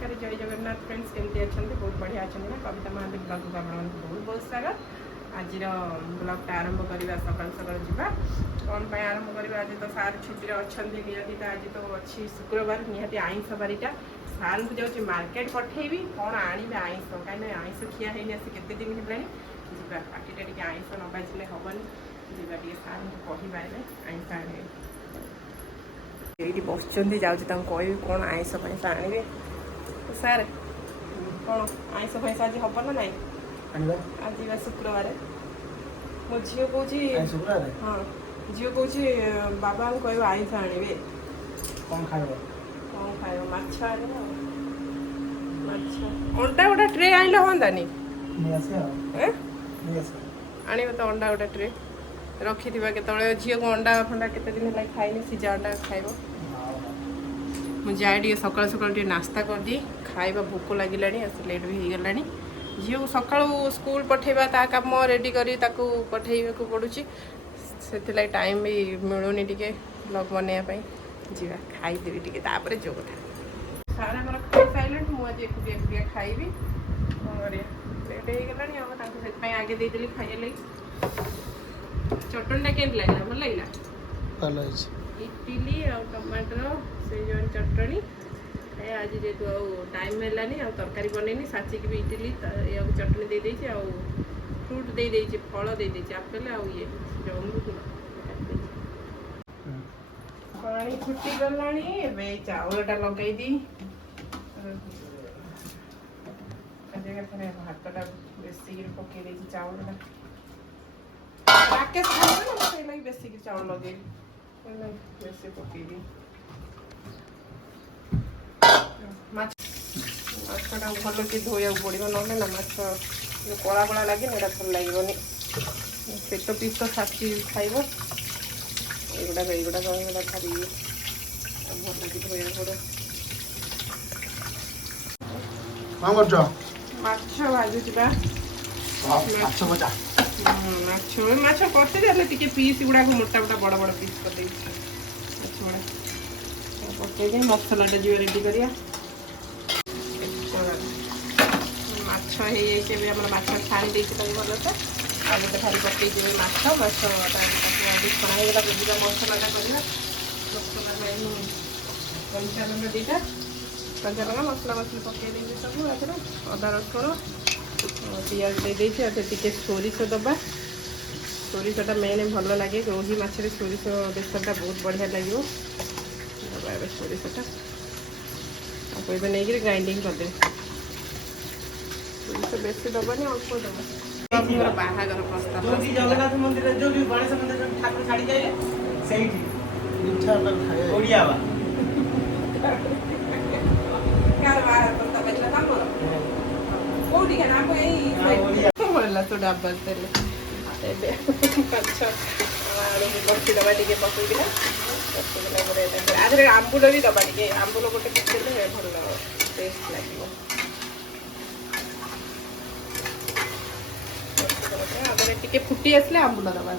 नमस्कार जय जगन्नाथ फ्रेंड्स केमती अच्छा बहुत बढ़िया अच्छा ना कविता महांती ब्लॉग को आप बहुत बहुत स्वागत आज ब्लॉगटा आरंभ करवा सकाल सकाल जावा कौन पर आरंभ करवा आज तो सार छुट्टी अच्छा निहती तो आज तो अच्छी शुक्रवार निहती आईंष बारीटा सार को जाऊँ मार्केट पठेबी कौन आने आईंष कहीं आईंष खिया है केते दिन है जा पार्टीटा टे आईंष न बाजिले हेनी जा सार को कहे आईंष आने ये बस जाऊँ कह कौन आईंष पैसा आने सार कौन आईंष पैसा आज हम ना नाई आज शुक्रवार मो झील कह हाँ झील कह बाबा को कह आईंष आने कौन खाइब माछ अंडा गोटे ट्रे आइले हाँनी आने तो अंडा गोटे ट्रे रखी के झील को अंडा फंडा केते दिन है खाइनी सीजा अंडा खाइब मुझे जाए सकाल सकाल नास्ता कर दी खाइबा भोक लगे लेट भी हो गला झील को सका स्कूल पठेबा ता काम रेडी करी ताकू पठेबा को पड़ुची से टाइम भी मिलूनी टिके ब्लॉग बनवाई जा खाईदेवी टिके तापर जो कथा सारा आम खाई सारे मुझे एकुटिया खाइबी लेट हो गला आगे देदेली खाइए लगे चटणीटा के लगे भल लगे इडली आ टमाटर से जो चटणी आज जेहतु टाइम है तरकारी बनईनी साचिक भी इडली या चटनी दे देती आ फ्रूट दे देती फल दे देती आपेल आ ये जो अमृत पानी फुटी गला चाउलटा लगे दी भातटा बेसिक पकई चाउलटा राकेश खाए बेसिक चाउल लगे बेसी पकई दी माछटा भल कि धोया पड़ो ना ना माछ कला कला लगे ना भल लगे पेट पीस तो साची खाइब युगुड़ा भारी भल कि धोया पड़ो माछ भाजुवा माछ कटे टे पीस गुड़ा मोटा मोटा बड़ बड़ पीस कर पकई मसलाटा जी रेडी करिया माछ छाणी देती भल से आ गए भारी पकई देवे छणाईगला बुझा मसलाटा करवा मसला कंचालंका दीटा कंचालंका मसला मसली पकई देवी सब अदा रसुण पियाज दे टे सोरिष दबा सोरिषटा मेन भल लगे रोही माछरे सोरिष बेसरटा बहुत बढ़िया लगे दबा सोरिषटा आपको नहीं ग्राइंडिंग करदे सोरिष बेसी दबानी अल्प दबा बाहागर प्रस्ताव जगन्नाथ मंदिर जो भी गणेश मंदिर ठाकुर छाड़ी जाए सही इच्छा ओडिया तो डाबा तेल बर्फी दबा टे पकईला आधे आंबुल भी दबा टे आंबुल गोटे पकड़े भल टेस्ट लगे टे फुटी आसले आंबुल दबा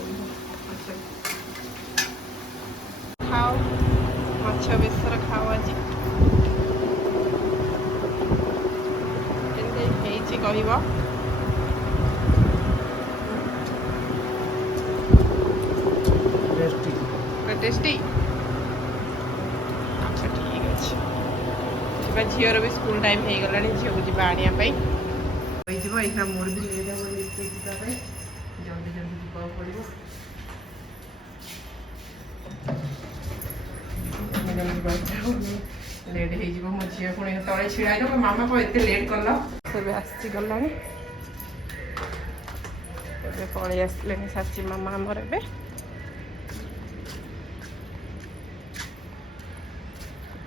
खाओ माछ बेसर खाओ आज कह टेस्टी अच्छा ठीक अच्छे झीर भी स्कूल टाइम हो गला झील को जी आने मोर भी लेट हम जावाई जल्दी जल्दी जावा पड़ो लेट हो मो झी पुणी तले छिड़ा मामा को एत लेट कल से आसीगला पलि आसले साची मामा आमर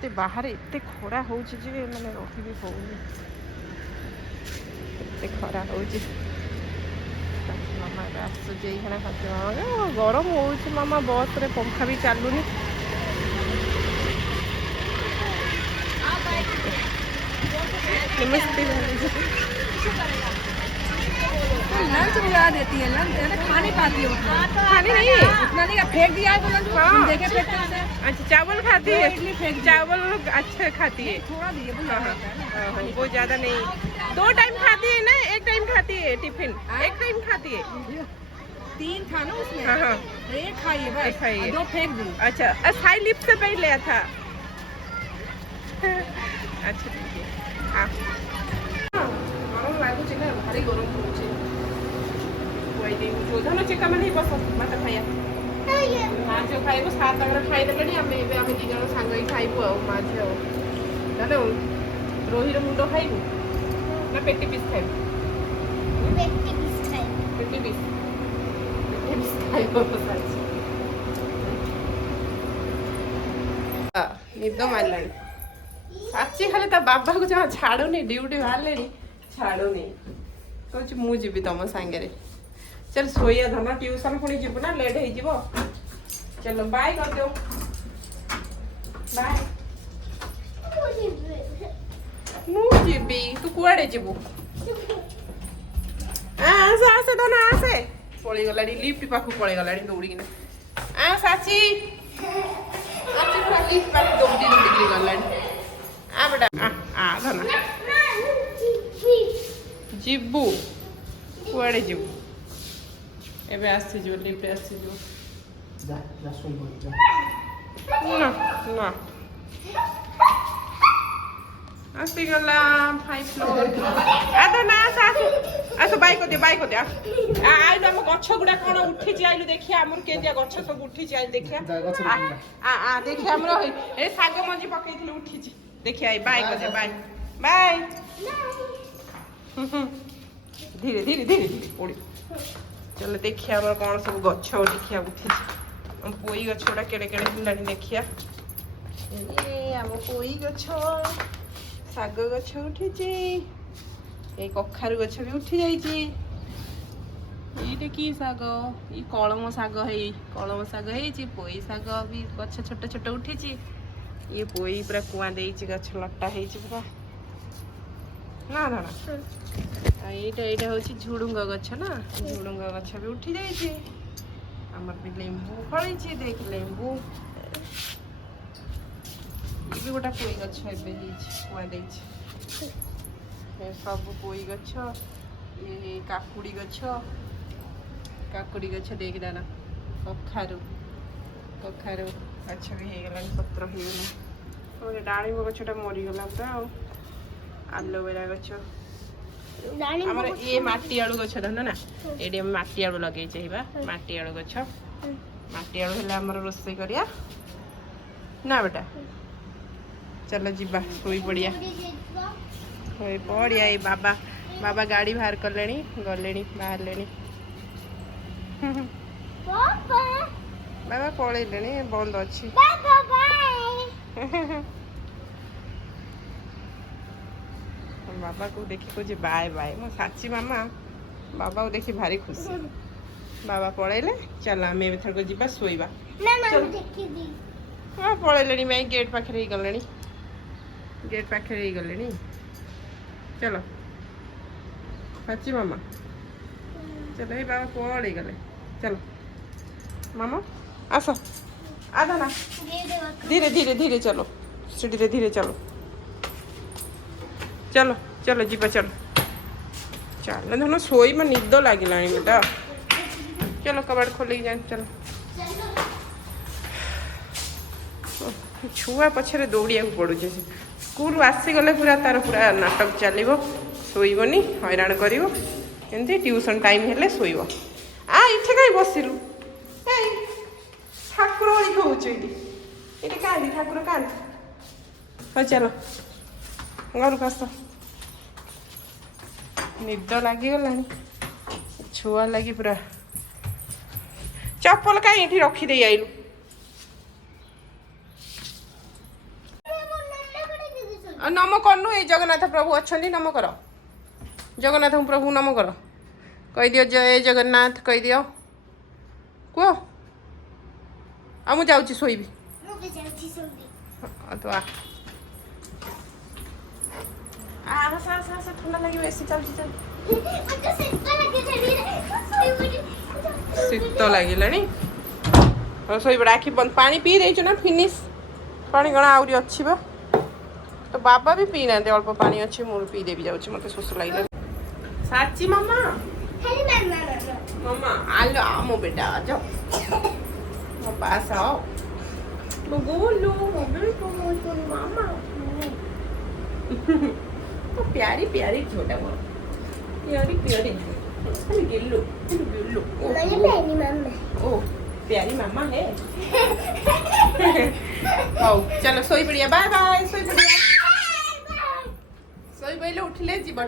ए बाहर एत खरा हो मैंने रही होनी एत खरा हो मामा आसुना साची मामा गरम हो मामा बस रे पंखा भी चलुनी नमस्ते लंच बुला देती है, लंच है ना, खा नहीं पाती है उतना। खाने नहीं उतना नहीं, फेंक दिया है तो लंच हाँ। तुम देखे फेंकते हैं। अच्छा चावल खाती दो है इडली फेंक दी। चावल अच्छा खाती है थोड़ा दिए वो हाँ, ज़्यादा हाँ, होता है ना। हाँ, हाँ, वो ज्यादा नहीं 2 टाइम खाती है ना 1 टाइम खाती है टिफिन 1 टाइम खाती है 3 था ना उसमें। हाँ हाँ एक खाइए बस, एक खाइए। और 2 फेंक दी। अच्छा अस्थाई लिप से पहले लिया था अच्छा ठीक है हाँ गरम लाଗୁଛି ନା ଭାରି ଗରମ ହଉଛି କହିଦେଇ ଯୋଧନ ଚେକା ମାନେ ବସ ଭାତ ଖାଇବା ମା ଝିଅ ଖାଇବୁ ସାତ ତାଙ୍କର ଖାଇଦେଲେଣି ଆମେ ଏବେ ଆମେ 2 ଜଣ ସାଙ୍ଗ ହେଇ ଖାଇବୁ ଆଉ ମା ଝିଅ ଆଉ ଜାଣିଲୁ ରୋହିର ମୁଣ୍ଡ ଖାଇବୁ ନା ପେଟି ପିସ୍ ଖାଇବୁ ପେଟି ପିସ୍ ଖାଇବ ସାଛି ନିଦ ମାରିଲାଣି ସାଚି ଖାଲି ତା ବାବାକୁ ଜମା ଛାଡୁନି ଡ୍ୟୁଟି ବାହାରିଲେଣି ଛାଡୁନି କହୁଛି ମୁଁ ଯିବି ତମ ସାଙ୍ଗରେ ଚାଲ ଶୋଇବା ଧନ ଟ୍ୟୁସନ ପୁଣି ଯିବୁ ନା ଲେଟ୍ ହେଇଯିବ ଚାଲ ବାଏ କରିଦେଉ ବାଏ ମୁଁ ଯିବି ତୁ କୁଆଡେ ଯିବୁ ଆସେ ଆସେ ଧନ ଆସେ ପଳେଇଗଲାଣି ଲିଫ୍ଟ ପାଖକୁ ପଳେଇଗଲାଣି ଦୌଡ଼ିକିନା ସାଚି ସାଚି ପୁରା ଲିଫ୍ଟ ପାଖକୁ ଦୌଡ଼ିକିରି ଗଲାଣି ଆ ବେଟା ଆ ଧନ ଯିବୁ କୁଆଡେ ଯିବୁ ଏବେ ଆସିଯିବ ଲିଫ୍ଟ ଆସିଯିବ ଯା ଯା ଶୋଇପଡ ଯା ନା ନା ଆସିଗଲା 5 ଫ୍ଲୋର ଆଦ ନା ଆସ ଆସ ବାଇକ ଦେ ଆଇଲୁ ଆମ ଗଛ ଗୁଡା କଣ ଉଠିଛି ଆଇଲୁ ଦେଖିଆ ଆମର କେମିତିଆ ଗଛ ସବୁ ଉଠିଛି ଆଇଲୁ ଦେଖିଆ ଦେଖିଆ ଆମର ଏ ଶାଗ ମଞ୍ଜି ପକେଇଥିଲେ ଉଠିଛି ଦେଖିଆ ବାଇକ ଦେ ବାଇ ଧୀରେ ଧୀରେ ଧୀରେ ଧୀରେ ପଡିବ ଚାଲ ଦେଖିଆ ଆମର କଣ ସବୁ ଗଛ ଦେଖିଆ ଉଠିଛି ଆମ ପୋଇ ଗଛ ଗୁଡା କେଡେ କେଡେ ହେଲାଣି ଦେଖିଆ ଆମ ପୋଇ ଗଛ ଶାଗ ଗଛ ଉଠିଛି ଏଇ କଖାରୁ ଗଛ ବି ଉଠି ଯାଇଛି ଏଇଟା କି ଶାଗ ଏଇ କଳମ ଶାଗ ହେଇଛି ପୋଇ ଶାଗ ବି ଗଛ ଛୋଟ ଛୋଟ ଉଠିଛି ଇଏ ପୋଇ ପୁରା କୁଆଁ ଦେଇଛି ଗଛ ଲଟା ହେଇଛି ପୁରା ନା ନା ନା ଏଇଟା ହଉଛି ଝୁଡୁଙ୍ଗ ଗଛ ନା ଝୁଡୁଙ୍ଗ ଗଛ ବି ଉଠି ଯାଇଛି ଆମର ବି ଲେମ୍ବୁ ଫଳିଛି ଦେଖ ଲେମ୍ବୁ ଇଏ ବି ଗୋଟେ ପୋଇ ଗଛ ଏବେ ହେଇଛି କୁଆଁ ଦେଇଛି ସବୁ ପୋଇ ଗଛ ଇଏ କାକୁଡି ଗଛ ଦେଇକି ଦାନା କଖାରୁ ଗଛ ବି ହେଇଗଲାଣି ପତ୍ର ହେଇଗଲାଣି ଗୋଟେ ଡାଳିମ୍ବ ଗଛଟା ମରିଗଲା ପୁରା ଆଉ ଆଲୋଭେରା ଗଛ ଆମର ଇଏ ମାଟି ଆଳୁ ଗଛ ଧନ ନା ଏଇଠି ଆମେ ମାଟି ଆଳୁ ଲଗେଇଛେ ବା ମାଟି ଆଳୁ ଗଛ ମାଟି ଆଳୁ ହେଲେ ଆମର ରୋଷେଇ କରିବା ନା ବେଟା ଚାଲ ଯିବା ଶୋଇ ପଡିଆ ଏଇ ବାବା ଗାଡି ବାହାର କଲେଣି ଗଲେଣି ବାହାରିଲେଣି ବାବା ପଳେଇଲେଣି ବନ୍ଦ ଅଛି ବାବାକୁ ଦେଖି କହୁଛି ବାଏ ବାଏ ମୋ ସାଚି ମାମା ବାବାକୁ ଦେଖି ଭାରି ଖୁସି ବାବା ପଳେଇଲେ ଚାଲ ଆମେ ଏଥରକ ଯିବା ଶୋଇବା ହଁ ପଳେଇଲେଣି ମାଇ ଗେଟ୍ ପାଖରେ ହେଇଗଲେଣି चलो साची मामा चलो ये बाबा पड़े चलो मामा आस आधा ना धीरे धीरे धीरे चलो सीढ़ी धीरे चलो चलो चलो जीवा चलो चलो धनो सोई में निद लगे बेटा चलो कबाड़ खोल जाए चलो छुआ पछरे दौड़िया पड़ू स्कूल आसीगले पूरा तार पूरा नाटक चलो शोबनी हैरान करमती ट्यूशन टाइम हेले शोब आ इटे कहीं बसिलु ठाकुर बड़ी कौच ये क्या ठाकुर क्या हाँ चलो घर को आस निद लगिगला छुआ लगी पूरा चप्पल कहीं रखीदे आइलु नम कनु ये जगन्नाथ प्रभु अच्छा नम कर जगन्नाथ प्रभु नम कर कही दियो जय जगन्नाथ कही दियो कह आ मु जाऊँ शोबी तो ठंडा लगे एसी चलती चल ଶୀତ ଲାଗିଲାଣି ଶୋଇପଡ଼ ଆଖି ବନ୍ଦ ପାଣି ପିଇ ଦେଇଛୁ ନା ଫିନିସ୍ ପାଣି କ'ଣ ଆହୁରି ଅଛି ବା ତ ବାବା ବି ପିଇନାହାନ୍ତି ଅଳ୍ପ ପାଣି ଅଛି ମୁଁ ପିଇଦେବି ଯାଉଛି ମୋତେ ଶୋଷ ଲାଗିଲାଣି ସାଚି ମାମା ମାମା ଆଲୋ ମୋ ବେଟା ଯାଅ ମୋ ପାସ आओ ମୋ गोलू ମୋ बिल्कुल मामा तो प्यारी प्यारी छोटा मोर प्यारी प्यारी गिल्लू गिल्लू ओ प्यारी मामा है ହଉ ଚାଲ ଶୋଇ ପଡ଼ିବା ବାଏ ବାଏ ଶୋଇ ପଡ଼ିବା ଶୋଇ ପଡ଼ିଲେ ଉଠିଲେ ଯିବା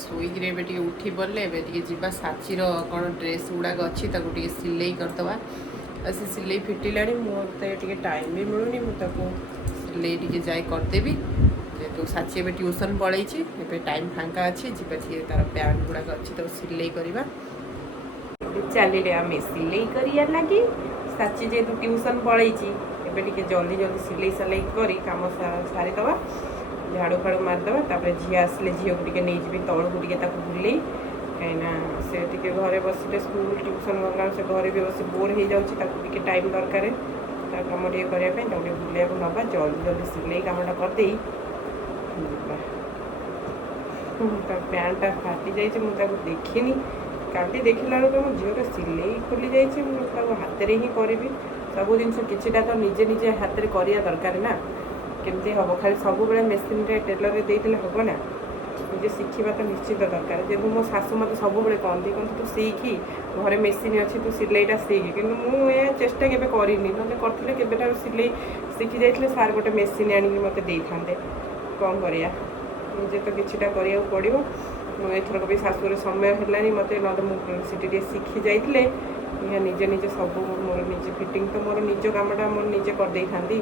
ଶୋଇକିରି ଏବେ ଟିକେ ଉଠି ପଡ଼ିଲେ ଏବେ ଟିକେ ଯିବା ସାଚିର କ'ଣ ଡ୍ରେସ୍ ଗୁଡ଼ାକ ଅଛି ତାକୁ ଟିକେ ସିଲେଇ କରିଦେବା ଆଉ ସେ ସିଲେଇ ଫିଟିଲାଣି ମୋତେ ଟିକେ ଟାଇମ୍ ବି ମିଳୁନି ମୁଁ ତାକୁ ସିଲେଇ ଟିକେ ଯାଇ କରିଦେବି ଯେହେତୁ ସାଚି ଏବେ ଟ୍ୟୁସନ୍ ପଳେଇଛି ଏବେ ଟାଇମ୍ ଫାଙ୍କା ଅଛି ଯିବା ସିଏ ତାର ପ୍ୟାଣ୍ଟ ଗୁଡ଼ାକ ଅଛି ତାକୁ ସିଲେଇ କରିବା ଚାଲିଲେ ଆମେ ସିଲେଇ କରିବା ଲାଗି ସାଚି ଯେହେତୁ ଟ୍ୟୁସନ୍ ପଳେଇଛି ଏବେ ଟିକେ ଜଲ୍ଦି ଜଲ୍ଦି ସିଲେଇ ସାଲେଇ କରି କାମ ସାରିଦେବା ଝାଡ଼ୁ ଫାଡ଼ୁ ମାରିଦେବା ତାପରେ ଝିଅ ଆସିଲେ ଝିଅକୁ ଟିକେ ନେଇଯିବି ତଳକୁ ଟିକେ ତାକୁ ବୁଲେଇ କାହିଁକିନା ସେ ଟିକେ ଘରେ ବସିଲେ ସ୍କୁଲ ଟ୍ୟୁସନ୍ ଗଲା ସେ ଘରେ ବି ବସି ବୋର୍ ହେଇଯାଉଛି ତାକୁ ଟିକେ ଟାଇମ୍ ଦରକାର ତା କାମ ଟିକେ କରିବା ପାଇଁ ତାକୁ ଟିକେ ବୁଲେଇବାକୁ ନେବା ଜଲ୍ଦି ଜଲ୍ଦି ସିଲେଇ କାମଟା କରିଦେଇ ଯିବା ତା ପ୍ୟାଣ୍ଟଟା ଫାଟି ଯାଇଛି ମୁଁ ତାକୁ ଦେଖିନି କାଲି ଦେଖିଲା ବେଳକୁ ମୋ ଝିଅର ସିଲେଇ ଖୋଲି ଯାଇଛି ମୁଁ ତାକୁ ହାତରେ ହିଁ କରିବି ସବୁ ଜିନିଷ କିଛିଟା ତ ନିଜେ ନିଜେ ହାତରେ କରିବା ଦରକାର ନା କେମିତି ହେବ ଖାଲି ସବୁବେଳେ ମେସିନ୍ରେ ଟେଲର୍ରେ ଦେଇଦେଲେ ହେବ ନା ନିଜେ ଶିଖିବା ତ ନିଶ୍ଚିତ ଦରକାର ଯେହେତୁ ମୋ ଶାଶୁ ମୋତେ ସବୁବେଳେ କହନ୍ତି ତୁ ଶିଖି ଘରେ ମେସିନ୍ ଅଛି ତୁ ସିଲେଇଟା ଶିଖି କିନ୍ତୁ ମୁଁ ଏ ଚେଷ୍ଟା କେବେ କରିନି ନହେଲେ କରିଥିଲେ କେବେଠାରୁ ସିଲେଇ ଶିଖି ଯାଇଥିଲେ ସାର୍ ଗୋଟେ ମେସିନ୍ ଆଣିକି ମୋତେ ଦେଇଥାନ୍ତେ କ'ଣ କରିବା ନିଜେ ତ କିଛିଟା କରିବାକୁ ପଡ଼ିବ ମୁଁ ଏଥରକ ବି ଶାଶୁର ସମୟ ହେଲାନି ମୋତେ ନହେଲେ ମୁଁ ସେଠି ଟିକେ ଶିଖି ଯାଇଥିଲେ ନିଜେ ନିଜେ ସବୁ ମୋର ନିଜେ ଫିଟିଂ ତ ମୋର ନିଜ କାମଟା ମୋର ନିଜେ କରିଦେଇଥାନ୍ତି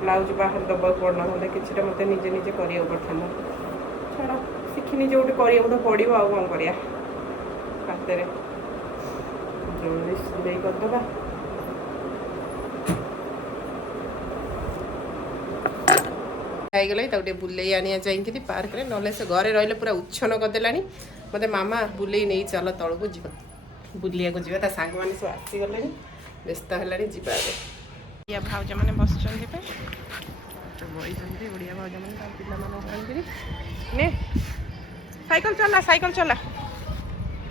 ବ୍ଲାଉଜ୍ ବାହାରେ ଦେବାକୁ ପଡ଼ିନଥାନ୍ତା କିଛିଟା ମୋତେ ନିଜେ ନିଜେ କରିବାକୁ ପଡ଼ିଥାନ୍ତା ଛାଡ଼ ଶିଖିନି ଯେ ଗୋଟେ କରିବାକୁ ତ ପଡ଼ିବ ଆଉ କ'ଣ କରିବା ହାତରେ ଜଲ୍ଦି ସିଲେଇ କରିଦେବା ହେଇଗଲା ତାକୁ ଟିକେ ବୁଲେଇ ଆଣିବା ଯାଇକିରି ପାର୍କରେ ନହେଲେ ସେ ଘରେ ରହିଲେ ପୁରା ଉଚ୍ଛନ୍ନ କରିଦେଲାଣି ମୋତେ ମାମା ବୁଲେଇ ନେଇ ଚାଲ ତଳକୁ ଯିବା ବୁଲିବାକୁ ଯିବା ତା ସାଙ୍ଗମାନେ ସବୁ ଆସିଗଲେଣି ବ୍ୟସ୍ତ ହେଲାଣି ଯିବା ଏବେ ଓଡ଼ିଆ ଭାଉଜମାନେ ବସିଛନ୍ତି ପାଇଁ ବସିଛନ୍ତି ଓଡ଼ିଆ ଭାଉଜମାନେ ତାଙ୍କ ପିଲାମାନଙ୍କୁ ଆଣିକିରି ନେ ସାଇକେଲ ଚଲା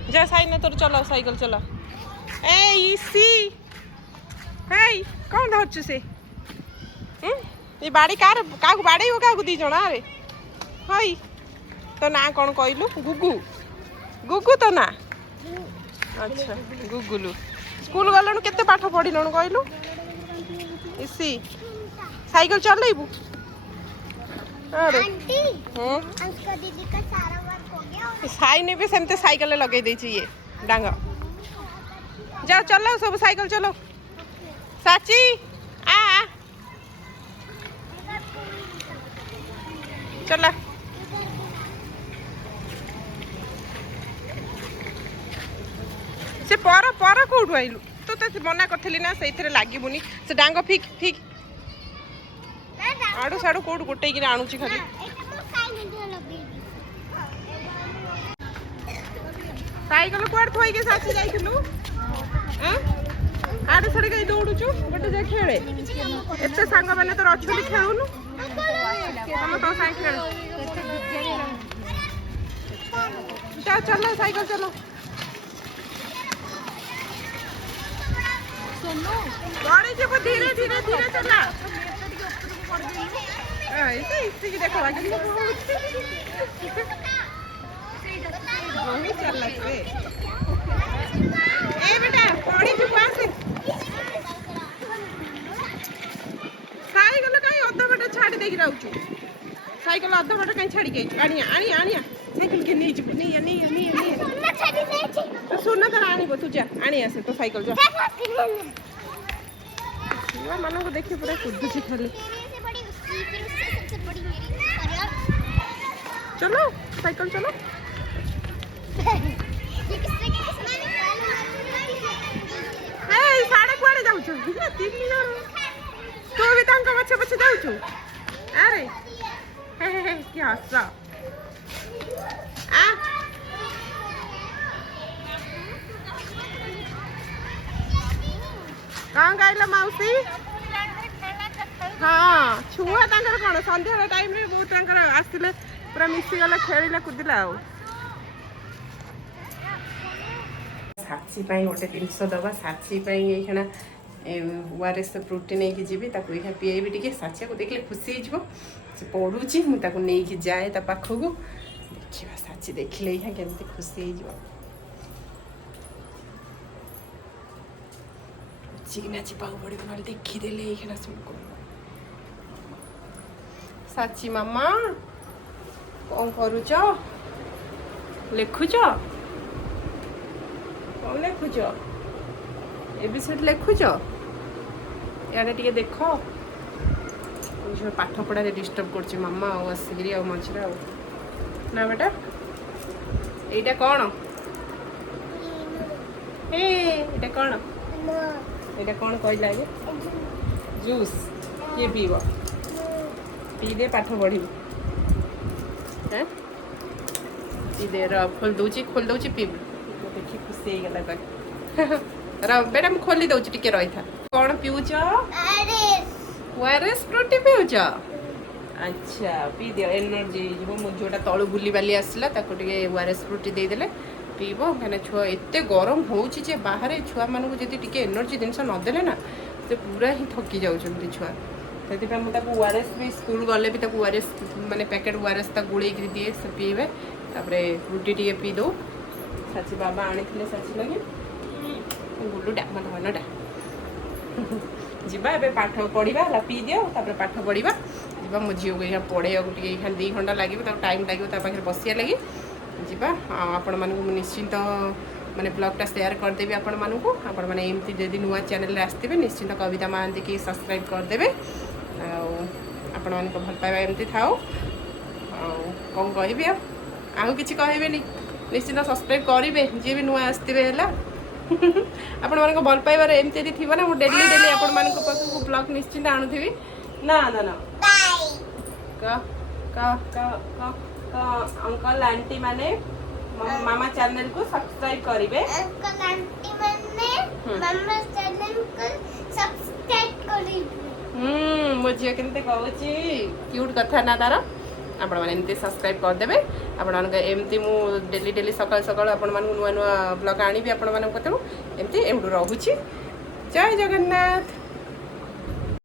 ଯା ସାଇନେ ତୋର ଚଲାଅ ସାଇକେଲ ଚଲା ଏ ଇସି ହେଇ କ'ଣ ଧରୁଛୁ ସେ ଏ ବାଡ଼ି କାହାକୁ ବାଡ଼େଇବ କାହାକୁ ଦୁଇ ଜଣ ଆରେ ହଇ ତୋ ନାଁ କ'ଣ କହିଲୁ ଗୁଗୁ ଗୁଗୁ ତୋ ନାଁ ଆଚ୍ଛା ଗୁଗୁଲୁ ସ୍କୁଲ ଗଲୁଣୁ କେତେ ପାଠ ପଢ଼ିଲୁଣୁ କହିଲୁ ଇସି ସାଇକେଲ ଚଲେଇବୁ ଆରେ ସାଇନି ବି ସେମିତି ସାଇକେଲ ଲଗେଇ ଦେଇଛି ଇଏ ଡାଙ୍ଗ ଯାଅ ଚଲାଉ ସବୁ ସାଇକେଲ ଚଲାଉ ସାଚି ଆ ଚଲା ସେ ପର କୋଉଠୁ ଆଇଲୁ ତୁ ତ ମନା କରିଥିଲି ନା ସେଇଥିରେ ଲାଗିବୁନି ସେ ଡାଙ୍ଗ ଫିକ୍ ଫିକ୍ ଆଡ଼ୁ ସାଡ଼ୁ କୋଉଠୁ ଗୋଟେଇକିରି ଆଣୁଛି ଖାଲି ସାଇକେଲ କୁଆଡ଼େ ଥୋଇକି ସାଚି ଯାଇଥିଲୁ ଆଡ଼ୁ ସାଡ଼ୁ କାହିଁ ଦୌଡ଼ୁଛୁ ଗୋଟେ ଯା ଖେଳେ ଏତେ ସାଙ୍ଗମାନେ ତୋର ଅଛନ୍ତି ଖେଳୁନୁ ତମ ତୋ ସାଙ୍ଗେ ଖେଳ ଯାଅ ଚଲ ସାଇକେଲ ଚଲ ପଡ଼ିଯିବୁ ଧୀରେ ଧୀରେ ଧୀରେ ଚଲା ଇସିକି ଦେଖ ବହୁତ ଚାଲିଲା ସେ ଏ ବେଟା ପଡ଼ିଯିବୁ ଆସେ ସାଇକେଲ କାହିଁ ଅଧା ବାଟ ଛାଡ଼ି ଦେଇକି ରହୁଛୁ ସାଇକେଲ ଅଧା ବାଟ କାହିଁ ଛାଡ଼ିକି ଆଇଛୁ ଆଣିଆ ସାଇକେଲ କିଏ ନେଇଯିବୁ ନେଇଆ ସୁନା ତାର ଆଣିବ ତୁ ଯା ଆଣି ଆସେ ତୋ ସାଇକେଲ ଯା ଛୁଆମାନଙ୍କୁ ଦେଖି ପୁରା କୁଦୁଛି ଖାଲି चलो साइकिल चलो साढ़े कुआड़े जाऊँ तू भी पछे पछे जाऊँ अरे क्या हस आ କ'ଣ ଗାଇଲ ମାଉସୀ? ହଁ ଛୁଆ ତାଙ୍କର କ'ଣ ସନ୍ଧ୍ୟାବେଳ ଟାଇମ୍ରେ ବହୁତ ତାଙ୍କର ଆସିଲେ ପୁରା ମିଶିଗଲେ ଖେଳିଲେ କୁଦିଲା ଆଉ। ସାଚି ପାଇଁ ଗୋଟେ ଜିନିଷ ଦେବା। ସାଚି ପାଇଁ ଏଇଖିଣା ORS ପ୍ରୋଟିନ୍ ନେଇକି ଯିବି, ତାକୁ ଏଇଖିଣା ପିଏଇବି ଟିକେ। ସାଚିକୁ ଦେଖିଲେ ଖୁସି ହେଇଯିବ, ସେ ପଢ଼ୁଛି, ମୁଁ ତାକୁ ନେଇକି ଯାଏ ତା ପାଖକୁ। ଦେଖିବା ସାଚି ଦେଖିଲେ ଏଇଖିଣା କେମିତି ଖୁସି ହେଇଯିବ। ଲୁଚିକିନା ଯିବାକୁ ପଡ଼ିବ, ନହେଲେ ଦେଖିଦେଲେ ଏଇଖିଣା ସବୁ କରିବ। ସାଚି ମାମା କ'ଣ କରୁଛ? ଲେଖୁଛ? କ'ଣ ଲେଖୁଛ? ଏବେ ସେଠି ଲେଖୁଛ? ଇଆଡ଼େ ଟିକେ ଦେଖ। ଝିଅ ପାଠ ପଢ଼ାରେ ଡିଷ୍ଟର୍ବ କରୁଛି ମାମା ଆଉ ଆସିକିରି ଆଉ ମଝିରେ ଆଉ। ନା ବେଟା ଏଇଟା କ'ଣ? ଏଇଟା କ'ଣ? ଏଇଟା କ'ଣ କହିଲା ଆগে? ଜୁସ୍। କିଏ ପିଇବ? ପିଇଦେ ପାଠ ପଢ଼ିବୁ। ହେଁ ପିଇଦେ। ଖୋଲି ଦେଉଛି ପିଇବୁ। ଦେଖି ଖୁସି ହେଇଗଲା ତାକୁ। ବେଟା ମୁଁ ଖୋଲି ଦେଉଛି ଟିକେ ରହିଥା। କ'ଣ ପିଉଛ? ORS protein ପିଉଛ? ଆଚ୍ଛା ପିଇଦିଅ, ଏନର୍ଜି ହେଇଯିବ। ମୁଁ ଯେଉଁଟା ତଳୁ ବୁଲିବାଲି ଆସିଲା ତାକୁ ଟିକେ ORS ପ୍ରୋଟିନ୍ ଦେଇଦେଲେ ପିଇବ। କାହିଁକିନା ଛୁଆ ଏତେ ଗରମ ହେଉଛି ଯେ ବାହାରେ ଛୁଆମାନଙ୍କୁ ଯଦି ଟିକେ ଏନର୍ଜି ଜିନିଷ ନଦେଲେ ନା ସେ ପୁରା ହିଁ ଥକି ଯାଉଛନ୍ତି ଛୁଆ। ସେଥିପାଇଁ ମୁଁ ତାକୁ ORS ବି ସ୍କୁଲ ଗଲେ ବି ତାକୁ ORS ମାନେ ପ୍ୟାକେଟ୍ ORS ତାକୁ ଗୋଳେଇକିରି ଦିଏ, ସେ ପିଇବେ। ତାପରେ ରୁଟି ଟିକେ ପିଇ ଦେଉ। ସାଚି ବାବା ଆଣିଥିଲେ ସାଚି ଲାଗି ଗୁଲୁଟା ମାନେ ମନଟା। ଯିବା ଏବେ ପାଠ ପଢ଼ିବା ହେଲା। ପିଇଦିଅ ତାପରେ ପାଠ ପଢ଼ିବା ଯିବା। ମୋ ଝିଅକୁ ଏଇନା ପଢ଼େଇବାକୁ ଟିକେ ଏଇখানে 2 ଘଣ୍ଟା ଲାଗିବ, ତାକୁ ଟାଇମ୍ ଲାଗିବ ତା ପାଖରେ ବସିବା ଲାଗି। ଯିବା ଆଉ ଆପଣମାନଙ୍କୁ ମୁଁ ନିଶ୍ଚିନ୍ତ ମାନେ ବ୍ଲଗ୍ଟା ସେୟାର କରିଦେବି ଆପଣମାନଙ୍କୁ। ଆପଣମାନେ ଏମିତି ଯଦି ନୂଆ ଚ୍ୟାନେଲ୍ରେ ଆସିଥିବେ ନିଶ୍ଚିନ୍ତ କବିତା ମହାନ୍ତିକି ସବସ୍କ୍ରାଇବ୍ କରିଦେବେ। ଆଉ ଆପଣମାନଙ୍କ ଭଲ ପାଇବା ଏମିତି ଥାଉ। ଆଉ କ'ଣ କହିବି ଆଉ କିଛି କହିବେନି। ନିଶ୍ଚିନ୍ତ ସବସ୍କ୍ରାଇବ୍ କରିବେ ଯିଏ ବି ନୂଆ ଆସିଥିବେ ହେଲା। ଆପଣମାନଙ୍କ ଭଲ ପାଇବାରେ ଏମିତି ଯଦି ଥିବ ନା ମୁଁ ଡେଲି ଆପଣମାନଙ୍କ ପାଖକୁ ବ୍ଲଗ୍ ନିଶ୍ଚିନ୍ତ ଆଣୁଥିବି। ନା ନା ନା ଅଙ୍କଲ ଆଣ୍ଟି ମାନେ ମାମା ଚ୍ୟାନେଲକୁ ସବସ୍କ୍ରାଇବ୍ କରିବେ। ମୋ ଝିଅ କେମିତି କହୁଛି, କ୍ୟୁଟ୍ କଥା ନା ତାର। ଆପଣମାନେ ଏମିତି ସବସ୍କ୍ରାଇବ୍ କରିଦେବେ। ଆପଣମାନଙ୍କ ଏମିତି ମୁଁ ଡେଲି ସକାଳୁ ସକାଳୁ ଆପଣମାନଙ୍କୁ ନୂଆ ନୂଆ ବ୍ଲଗ୍ ଆଣିବି ଆପଣମାନଙ୍କ କତିରୁ। ଏମିତି ଏଇଠୁ ରହୁଛି। ଜୟ ଜଗନ୍ନାଥ।